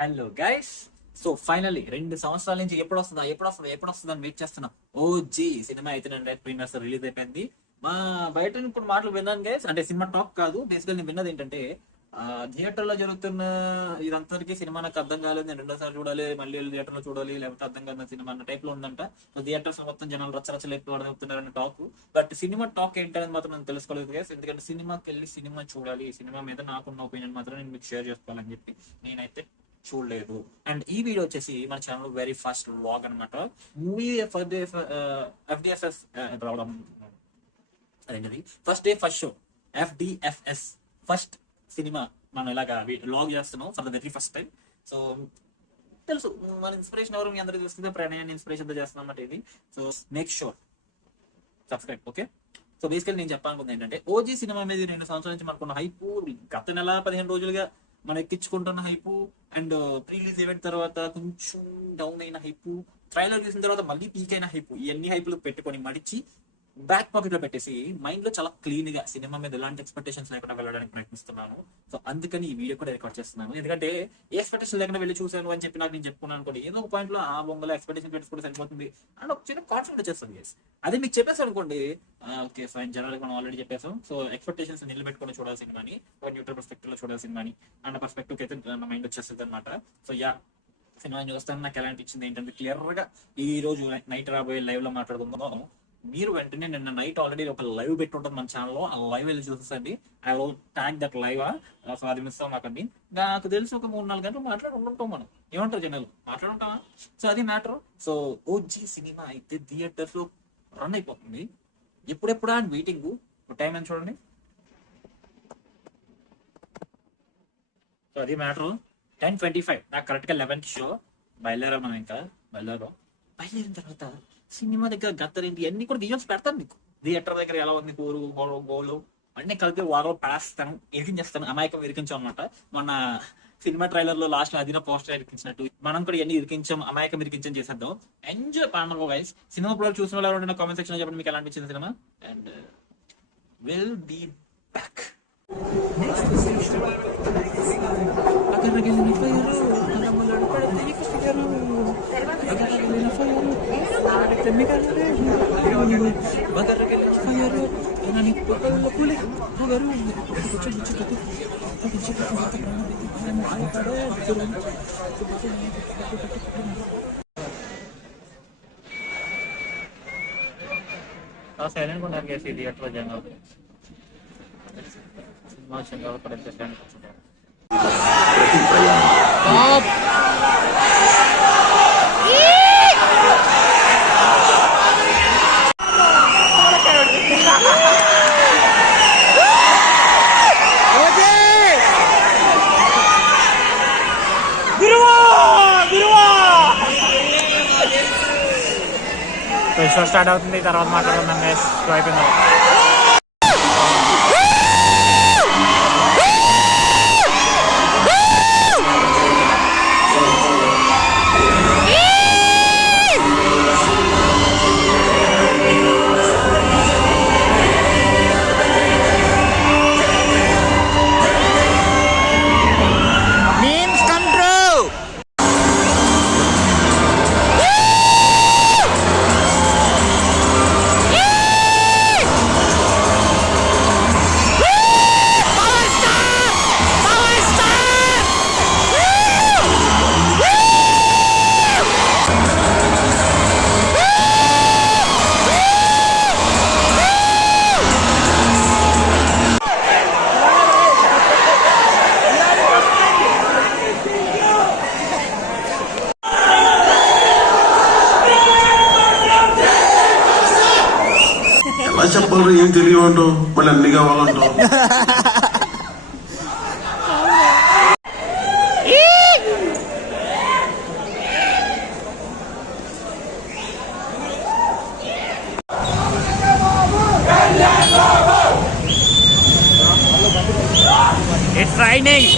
Hello guys. So finally 2 సంవత్సరాల నుంచి ఎప్పుడు వస్తుందా అని వెయిట్ చేస్తున్నాం. ఓజీ సినిమా అయితే ప్రీమియర్స్ రిలీజ్ అయిపోయింది. మా బయట ఇప్పుడు మాటలు విన్నాను గైస్, అంటే సినిమా టాక్ కాదు. బేసికల్ నేను విన్నది ఏంటంటే థియేటర్ లో జరుగుతున్న ఇదంతరికి సినిమా నాకు అర్థం కాలేదు, నేను రెండోసారి చూడాలి, మళ్ళీ థియేటర్ లో చూడాలి, లేకపోతే అర్థం కాదు సినిమా అన్న టైప్ లో ఉందంట. సో థియేటర్స్ మొత్తం జనాలు రచ్చరచ్చలు ఎక్కువ అడుగుతున్నారని టాక్. బట్ సినిమా టాక్ ఏంటనేది మాత్రం నేను తెలుసుకోలేదు గైస్. ఎందుకంటే సినిమాకి వెళ్ళి సినిమా చూడాలి, సినిమా మీద నాకున్న ఒపీనియన్ మాత్రం నేను మీకు షేర్ చేసుకోవాలని చెప్పి నేనైతే చూడలేదు. అండ్ ఈ వీడియో వచ్చేసి మన ఛానల్ వెరీ ఫస్ట్ వ్లాగ్ అనమాట. మూవీ FDFS రావడం అదేంటిది first day first show FDFS first cinema మనం ఇలాగా వ్లాగ్ చేస్తున్నాం for the very first time. So తెలుసు మన ఇన్స్పిరేషన్ ఎవరు మీ అందరికీ తెలుస్తుంది, ప్రణయాన్ని ఇన్స్పిరేషన్ తో చేస్తున్నాం అన్నమాట ఇది. So make sure subscribe. Okay, so బేసికల్ నేను చెప్పాలనుకుంది ఏంటంటే ఓజీ సినిమా మీద 2 సంవత్సరాల నుంచి మనకున్న హైప్, గత నెల 15 రోజులుగా మనం ఎక్కించుకుంటున్న hype, and pre release event తర్వాత కొంచెం డౌన్ అయిన హైపు, ట్రైలర్ చూసిన తర్వాత మళ్ళీ పీక్ అయిన హైపు, ఇవన్నీ హైపులు పెట్టుకొని మడిచి బ్యాక్ పాకెట్ లో పెట్టేసి మైండ్ లో చాలా క్లీన్ గా సినిమా మీద ఎలాంటి ఎక్స్పెక్టేషన్స్ లేకుండా వెళ్ళడానికి ప్రయత్నిస్తున్నాను. సో అందుకని ఈ వీడియో కూడా రికార్డ్ చేస్తున్నాను. ఎందుకంటే ఏ ఎక్స్పెక్టేషన్ లేకుండా వెళ్ళి చూసాను అని చెప్పి నాకు నేను చెప్పుకున్నాను అనుకోండి, ఏదో ఒక పాయింట్ లో ఆ బొంగలో ఎక్స్పెక్టేషన్ పెట్టుకుంటే సరిపోతుంది అని ఒక చిన్న కాన్ఫిడెంట్ వచ్చేస్తుంది గైస్. అదే మీకు చెప్పేసాను అనుకోండి, ఓకే ఫైన్, జనరల్ మనం ఆల్రెడీ చెప్పేసాం. సో ఎక్స్పెక్టేషన్స్ నిలబెట్టుకుని చూడాల్సిన సినిమాని, ఒక న్యూట్రల్ పర్స్పెక్టివ్ లో చూడాల్సిన సినిమాని అన్న పర్స్పెక్టివ్ అయితే నా మైండ్ వచ్చేస్తుంది అనమాట. సో యా, సినిమా చూస్తాను. నాకు ఎలా అనిపించింది ఏంటంటే క్లియర్ గా ఈ రోజు నైట్ రాబోయే లైవ్ లో మాట్లాడుకుందాం. మీరు వెంటనే నిన్న నైట్ ఆల్రెడీ ఒక లైవ్ పెట్టి ఉంటుంది మన ఛానల్లో, ఆ లైవ్ వెళ్ళి చూసేసండి. I will tag that live. So అది మిస్ అవ్వకండి. నాకు తెలిసి ఒక 3-4 గంటలు మాట్లాడుకుంటాం మనం. ఏమంటారు జనాలు, మాట్లాడుంటామా? సో అది మ్యాటర్. సో ఓజీ సినిమా అయితే థియేటర్స్ లో రన్ అయిపోతుంది. ఎప్పుడెప్పుడా అని వెయిటింగ్. టైం అని చూడండి. సో అది మ్యాటర్. 10:25 నాకు కరెక్ట్ గా 11కి షో. బయలుదేరాం మనం. ఇంకా బయలుదేరిన తర్వాత సినిమా దగ్గర గత్తరేంటి అన్ని కూడా విజువల్స్ పెడతాను మీకు. థియేటర్ దగ్గర ఎలా ఉంది గోరు గోలు అన్ని కలిపి వాగలో పేస్తాను, ఇరికించేస్తాను, అమాయకం ఇరికించాం అనమాట. మన సినిమా ట్రైలర్ లో లాస్ట్ అదిన పోస్టర్ ఇరికించినట్టు మనం కూడా ఇవన్నీ ఇరికించాం, అమాయకం ఇరికించం చేసేద్దాం. ఎంజాయ్ పండుగ గైస్. సినిమా కూడా చూసిన వాళ్ళు ఎవరైనా కామెంట్ సెక్షన్ లో చెప్పండి మీకు ఎలా అనిపించింది cinema. And will be back. Silent ఉన్నారు థియేటర్ లో జనాలు. సినిమా సినిమా పడితే షో స్టార్ట్ అవుతుంది. తర్వాత మాట్లాడుకుందాం గైస్. షో అయిపోయింది. చెప్పాలి, ఏం తెలియమంటావు, మళ్ళీ అన్ని కావాలంటావు. It's raining.